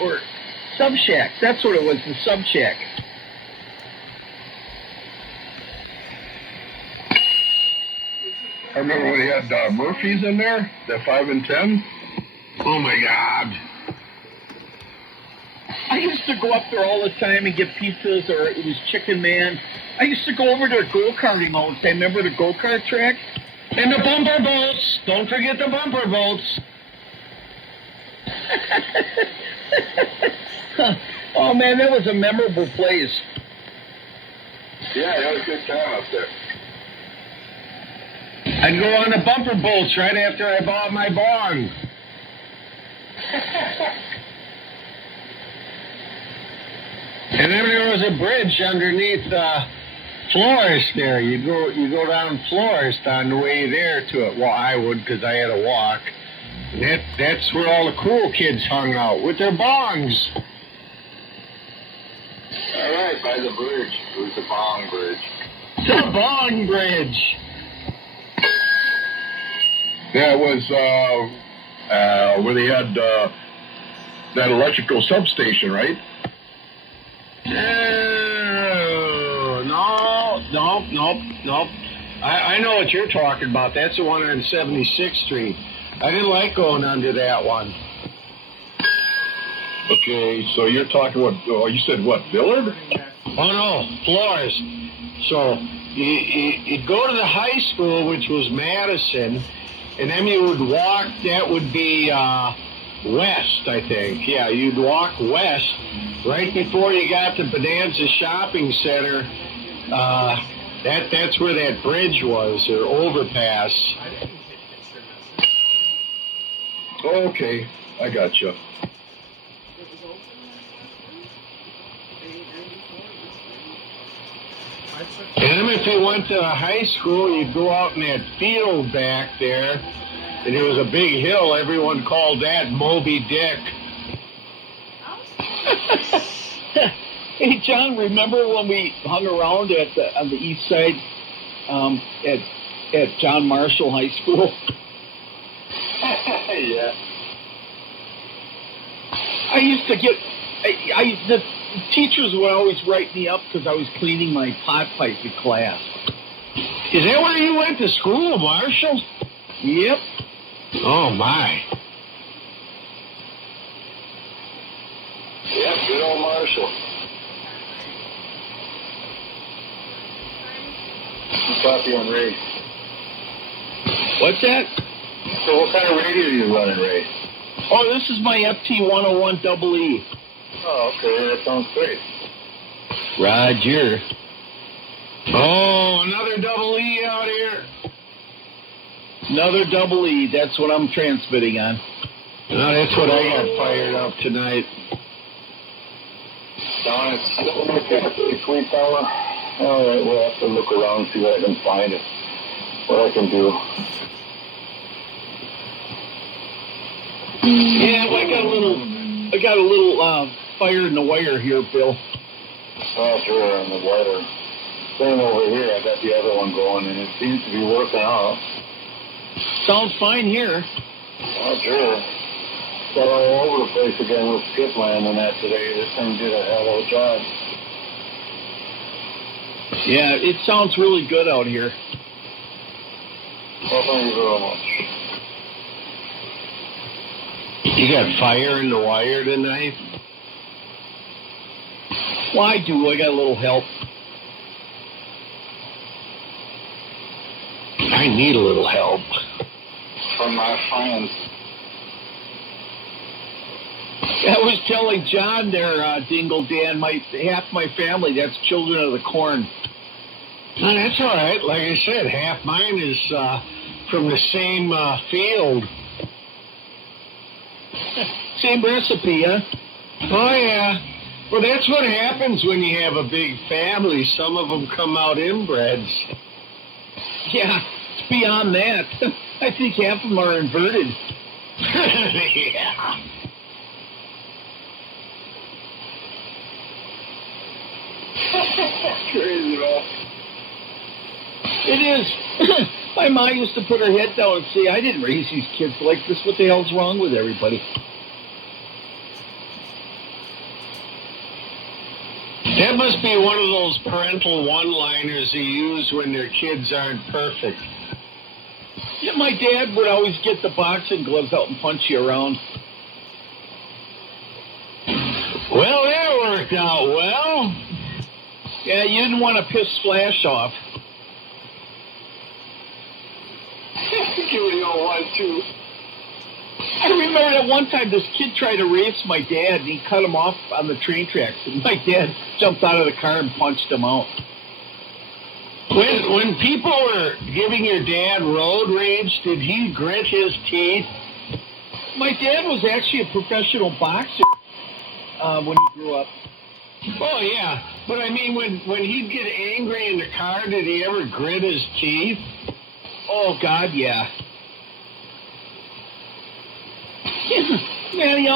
or sub shacks. That's what it was, the sub shack. I remember when he had Murphy's in there, that 5 and 10. Oh my God! I used to go up there all the time and get pizzas, or it was Chicken Man. I used to go over there go-karting all the time. Remember the go-kart track? And the bumper boats. Don't forget the bumper boats. Oh, man, that was a memorable place. Yeah, that was a good time up there. I'd go on the bumper boats right after I bought my barn. And then there was a bridge underneath Florist there. You go down Florist on the way there to it. Well, I would, because I had to walk. That's where all the cool kids hung out with their bongs. All right, by the bridge. It was the Bong Bridge. The Bong Bridge. Yeah, it was where they had that electrical substation, right? Nope. I know what you're talking about. That's the one on 76th Street. I didn't like going under that one. Okay, so you're talking what? Oh, you said what? Billard? Oh no, Florist. So you'd go to the high school, which was Madison, and then you would walk. That would be west, I think. Yeah, you'd walk west right before you got to Bonanza Shopping Center. That's where that bridge was, or overpass. Okay, I got you. And then if you went to high school, you'd go out in that field back there, and there was a big hill. Everyone called that Moby Dick. Hey, John, remember when we hung around on the east side at John Marshall High School? Yeah. I used to get... the teachers would always write me up because I was cleaning my pot pipe in class. Is that where you went to school, Marshall? Yep. Oh, my. Yeah, good old Marshall. Coffee on Ray. What's that? So what kind of radio are you running, Ray? Oh, this is my FT101 EE. Oh, okay, that sounds great. Roger. Oh, another EE out here. Another EE. That's what I'm transmitting on. No, that's what I got fired up tonight. Don, it's sweet fella. All right, we'll have to look around and see what I can find and what I can do. Yeah, well, I got a little fire in the wire here, Bill. Oh, sure, on the wire. Same over here, I got the other one going, and it seems to be working out. Sounds fine here. Oh, sure. Got all over the place again with Skipland and that today. This thing did a hell of a job. Yeah, it sounds really good out here. Well, thank you very much. You got fire in the wire tonight? Well, I do. I got a little help. I need a little help. From my friends. I was telling John there, Dingo Dan, half my family, that's Children of the Corn. No, that's all right. Like I said, half mine is from the same field. Same recipe, huh? Oh, yeah. Well, that's what happens when you have a big family. Some of them come out inbreds. Yeah, it's beyond that. I think half of them are inverted. Yeah. Crazy, man. It is. My mom used to put her head down and say, I didn't raise these kids like this. What the hell's wrong with everybody? That must be one of those parental one-liners they use when their kids aren't perfect. Yeah, my dad would always get the boxing gloves out and punch you around. Well, that worked out well. Yeah, you didn't want to piss Splash off. Give me all one, too. I remember that one time this kid tried to race my dad, and he cut him off on the train tracks, and my dad jumped out of the car and punched him out. When people were giving your dad road rage, did he grit his teeth? My dad was actually a professional boxer when he grew up. Oh, yeah. But, I mean, when he'd get angry in the car, did he ever grit his teeth? Oh, God, yeah. Man, he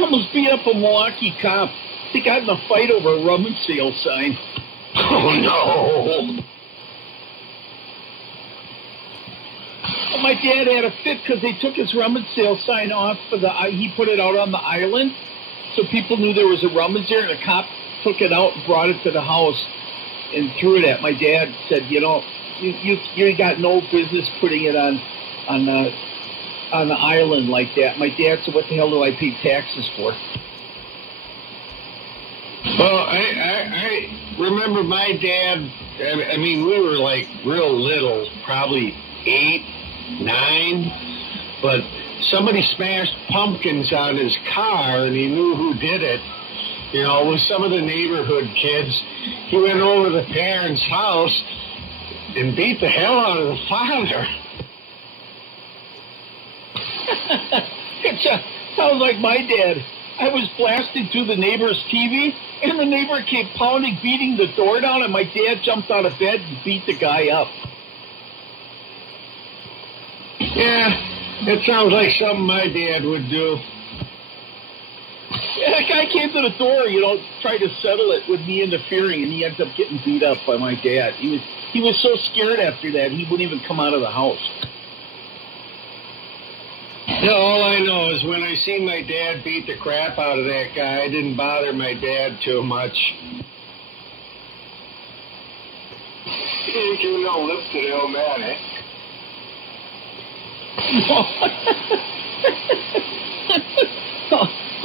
almost beat up a Milwaukee cop. They got in a fight over a rum and sale sign. Oh, no. Well, my dad had a fit because they took his rum and sale sign off. He put it out on the island, so people knew there was a rummage there, and a cop took it out and brought it to the house and threw it at my dad. Said, you got no business putting it on the island like that. My dad said, what the hell do I pay taxes for? Well, I remember my dad, I mean, we were like real little, probably 8, 9, but somebody smashed pumpkins on his car and he knew who did it. You know, with some of the neighborhood kids, he went over to the parents' house and beat the hell out of the father. It sounds like my dad. I was blasting through the neighbor's TV, and the neighbor came pounding, beating the door down, and my dad jumped out of bed and beat the guy up. Yeah, it sounds like something my dad would do. Yeah, that guy came to the door, tried to settle it with me interfering, and he ended up getting beat up by my dad. He was so scared after that, he wouldn't even come out of the house. Yeah, all I know is when I seen my dad beat the crap out of that guy, I didn't bother my dad too much. He didn't give no lip to the old man, eh?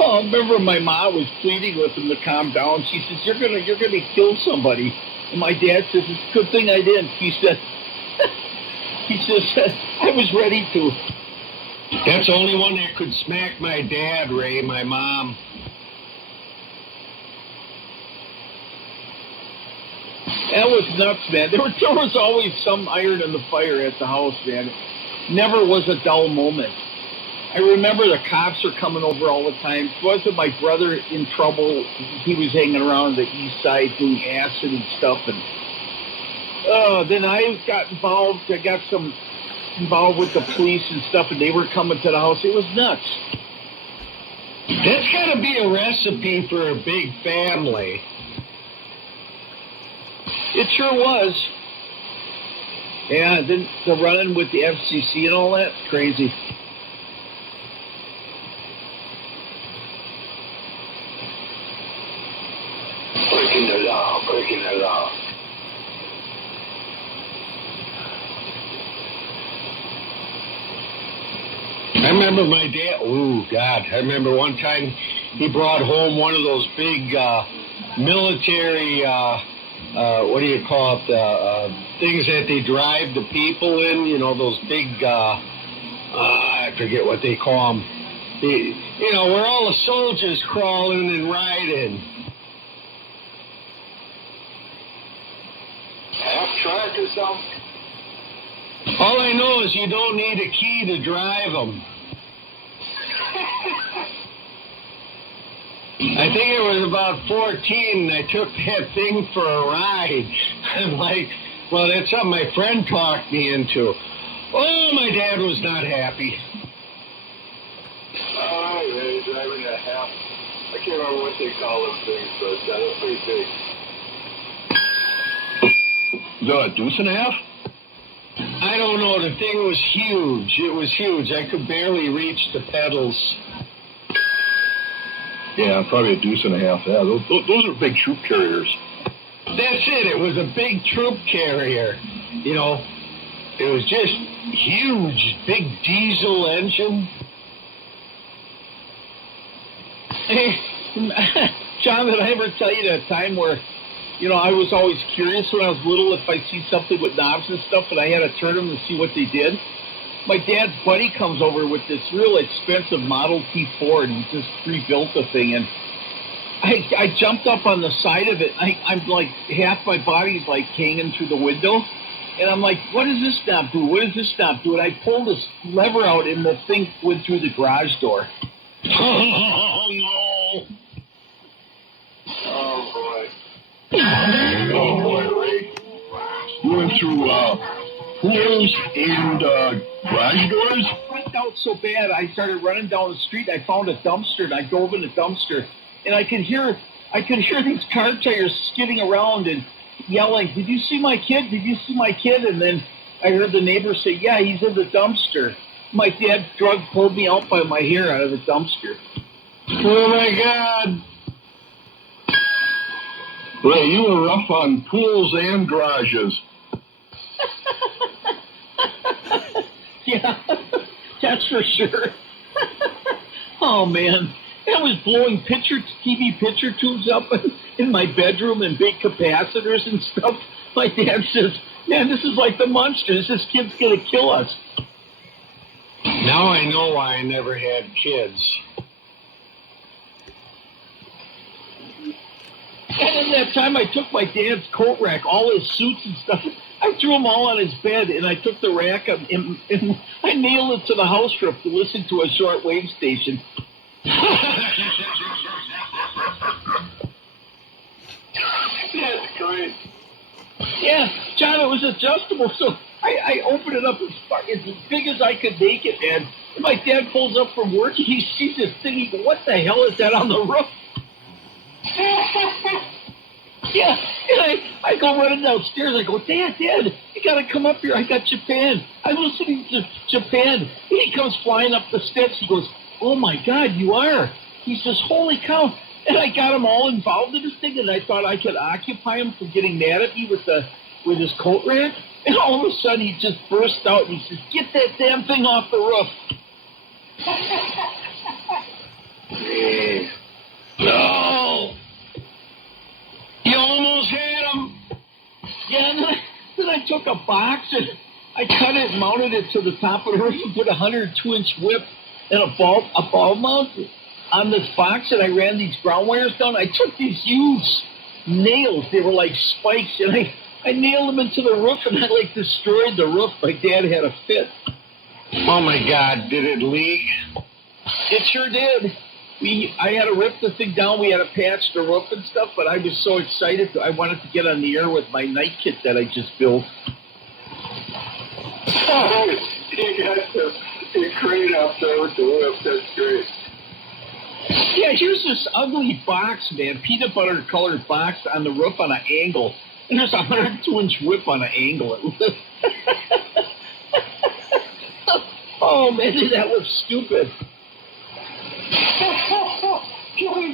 I remember my mom was pleading with him to calm down. She says, you're gonna kill somebody. And my dad says, it's a good thing I didn't. He says, I was ready to. That's the only one that could smack my dad, Ray, my mom. That was nuts, man. There was always some iron in the fire at the house, man. Never was a dull moment. I remember the cops were coming over all the time. Wasn't my brother in trouble? He was hanging around the east side doing acid and stuff. And then I got involved. I got involved with the police and stuff, and they were coming to the house. It was nuts. That's got to be a recipe for a big family. It sure was. Yeah, then the running with the FCC and all that, crazy. Breaking the law. I remember my dad, I remember one time he brought home one of those big military, what do you call it, things that they drive the people in, those big, I forget what they call them, where all the soldiers crawl in and ride in. Half-track or something? All I know is you don't need a key to drive them. I think it was about 14, and I took that thing for a ride. I'm like, well, that's something my friend talked me into. Oh, my dad was not happy. Oh, yeah, driving a half. I can't remember what they call those things, but they're pretty big. Is that a deuce and a half? I don't know. The thing was huge. It was huge. I could barely reach the pedals. Yeah, probably a deuce and a half. Yeah, those are big troop carriers. That's it. It was a big troop carrier. You know, it was just huge, big diesel engine. Hey, John, did I ever tell you that time where, you know, I was always curious when I was little if I see something with knobs and stuff, and I had to turn them to see what they did? My dad's buddy comes over with this real expensive Model T Ford, and he just rebuilt the thing, and I jumped up on the side of it. I'm like, half my body's like hanging through the window, and I'm like, what does this knob do? What does this knob do? And I pulled this lever out, and the thing went through the garage door. Oh, no. Oh, boy. Oh, boy, Ray. You went through pools and garage doors? I freaked out so bad, I started running down the street. I found a dumpster, and I dove in the dumpster, and I could hear these car tires skidding around and yelling, "Did you see my kid? Did you see my kid?" And then I heard the neighbor say, "Yeah, he's in the dumpster." My dad pulled me out by my hair out of the dumpster. Oh, my God. Ray, you were rough on pools and garages. Yeah, that's for sure. Oh, man. I was blowing TV picture tubes up in my bedroom and big capacitors and stuff. My dad says, "Man, this is like the monsters. This kid's going to kill us." Now I know why I never had kids. And in that time, I took my dad's coat rack, all his suits and stuff. I threw them all on his bed, and I took the rack up, and I nailed it to the house roof to listen to a shortwave station. That's great. Yeah, John, it was adjustable, so I opened it up as big as I could make it, man. And my dad pulls up from work, and he sees this thing. He goes, "What the hell is that on the roof?" Yeah, and I go running downstairs. I go, Dad, you got to come up here. I got Japan. I'm listening to Japan. And he comes flying up the steps. He goes, "Oh, my God, you are." He says, "Holy cow." And I got him all involved in this thing, and I thought I could occupy him from getting mad at me with his coat rack. And all of a sudden, he just burst out, and he says, "Get that damn thing off the roof." No! You almost had him. Yeah, and then I took a box, and I cut it and mounted it to the top of the roof and put a 102-inch whip and a ball mount on this box, and I ran these ground wires down. I took these huge nails. They were like spikes, and I nailed them into the roof, and I like destroyed the roof. My dad had a fit. Oh, my God. Did it leak? It sure did. I had to rip the thing down. We had to patch the roof and stuff, but I was so excited. I wanted to get on the air with my night kit that I just built. You got the crane up there with the whip. That's great. Yeah, here's this ugly box, man, peanut butter colored box on the roof on an angle. And there's a 102-inch whip on an angle. Oh, man, that looks stupid.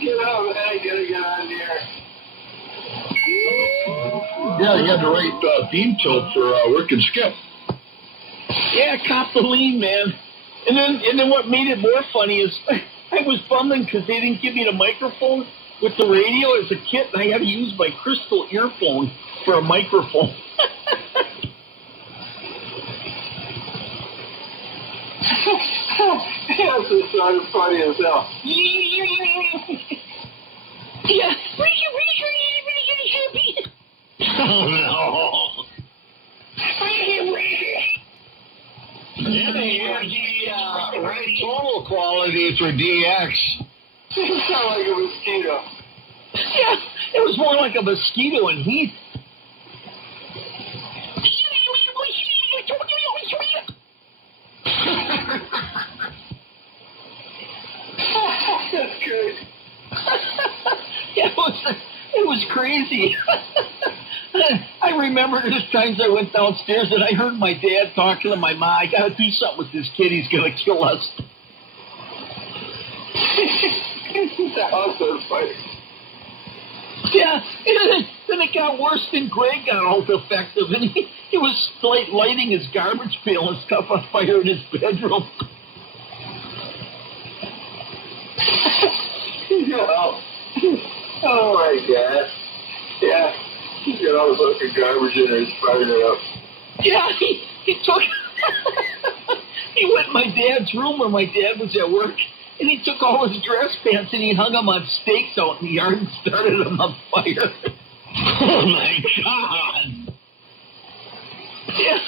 Get out, man. I gotta get on there. Yeah, you had the right beam tilt for working skip. Yeah, cop the lean, man. And then what made it more funny is I was bumming because they didn't give me the microphone with the radio as a kit, and I had to use my crystal earphone for a microphone. This is so funny as hell. Yeah. Oh, no. Yeah, they have the right total quality for DX. You sound like a mosquito. Yeah, it was more like a mosquito in heat. That's good. Yeah, it was crazy. I remember there's times I went downstairs and I heard my dad talking to my mom. "I got to do something with this kid. He's going to kill us." The house on fire. Yeah, and then it got worse. Then Greg got all defective, and he was lighting his garbage pail and stuff on fire in his bedroom. No. Oh my God. Yeah. He's got all this fucking garbage in there. He's fired it up. Yeah, he took. He went in my dad's room where my dad was at work, and he took all his dress pants and he hung them on stakes out in the yard and started them on fire. Oh my God! Yeah.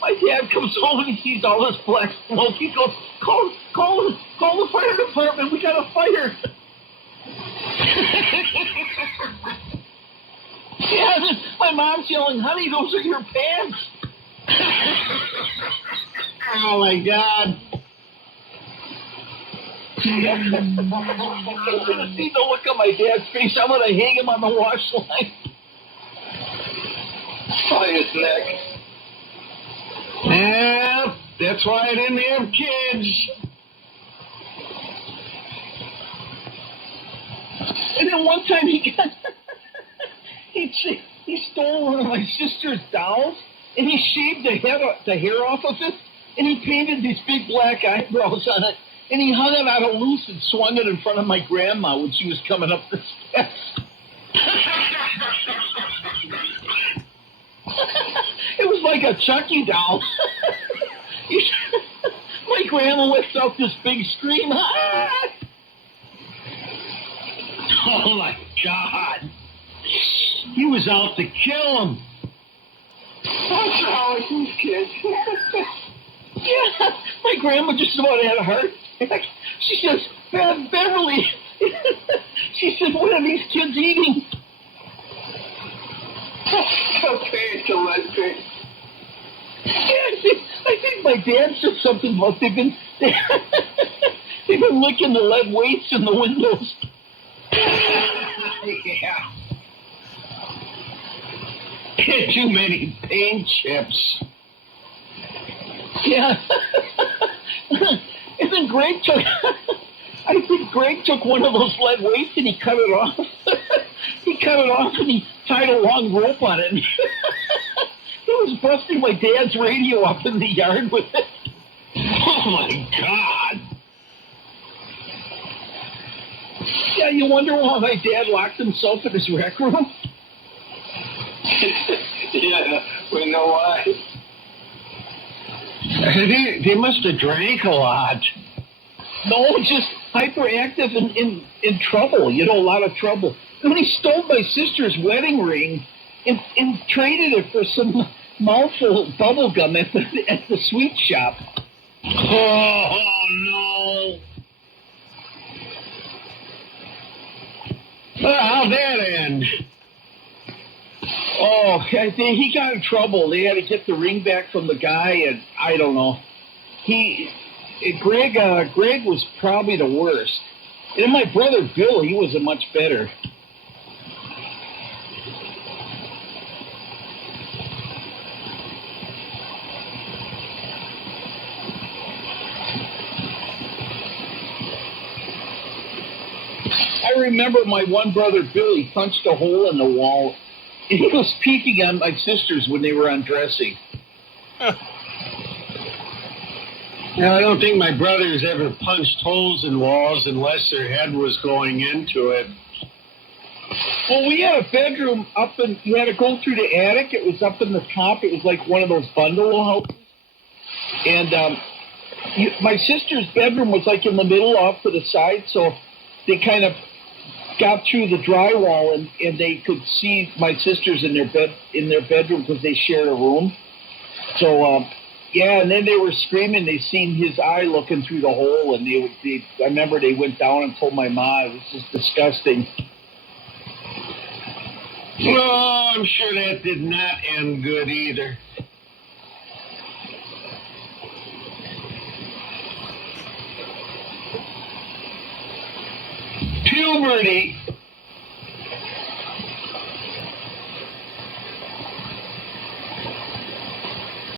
My dad comes home and he sees all this black smoke. He goes, call the fire department. We got a fire. Yeah, my mom's yelling, honey, those are your pants. Oh my God! Yeah. I'm gonna see the look on my dad's face. I'm gonna hang him on the wash line. By his neck. Yeah, that's why I didn't have kids. And then one time he stole one of my sister's dolls, and he shaved the hair off of it, and he painted these big black eyebrows on it, and he hung it out of loose and swung it in front of my grandma when she was coming up the steps. It was like a Chucky doll. My grandma lets out this big scream. Ah! Oh my God! He was out to kill him. What's wrong with these kids? Yeah, my grandma just about had a heart attack. She says, Beverly, she said, what are these kids eating? Okay, so let's see. Yeah, I think my dad said something about they've been licking the lead weights in the windows. Yeah. Too many paint chips. Yeah. And then Greg took, I think Greg took one of those lead weights and he cut it off. He cut it off and he tied a long rope on it. He was busting my dad's radio up in the yard with it. Oh my God! Yeah, you wonder why my dad locked himself in his rec room? Yeah, we know why. They must have drank a lot. No, just hyperactive and in trouble. You know, a lot of trouble. And when he stole my sister's wedding ring and traded it for some mouthful of bubble gum at the sweet shop. Oh no! How'd that end? Oh, he got in trouble. They had to get the ring back from the guy, and I don't know. Greg was probably the worst. And my brother Bill, he was a much better. I remember my one brother Billy punched a hole in the wall. And he was peeking on my sisters when they were undressing. Now, I don't think my brothers ever punched holes in walls unless their head was going into it. Well, we had a bedroom up in, you had to go through the attic. It was up in the top. It was like one of those bungalow houses. And my sister's bedroom was like in the middle off to the side, so they kind of got through the drywall and they could see my sisters in their bedroom because they shared a room. So yeah, and then they were screaming. They seen his eye looking through the hole, and I remember they went down and told my ma. It was just disgusting. Oh, I'm sure that did not end good either. Puberty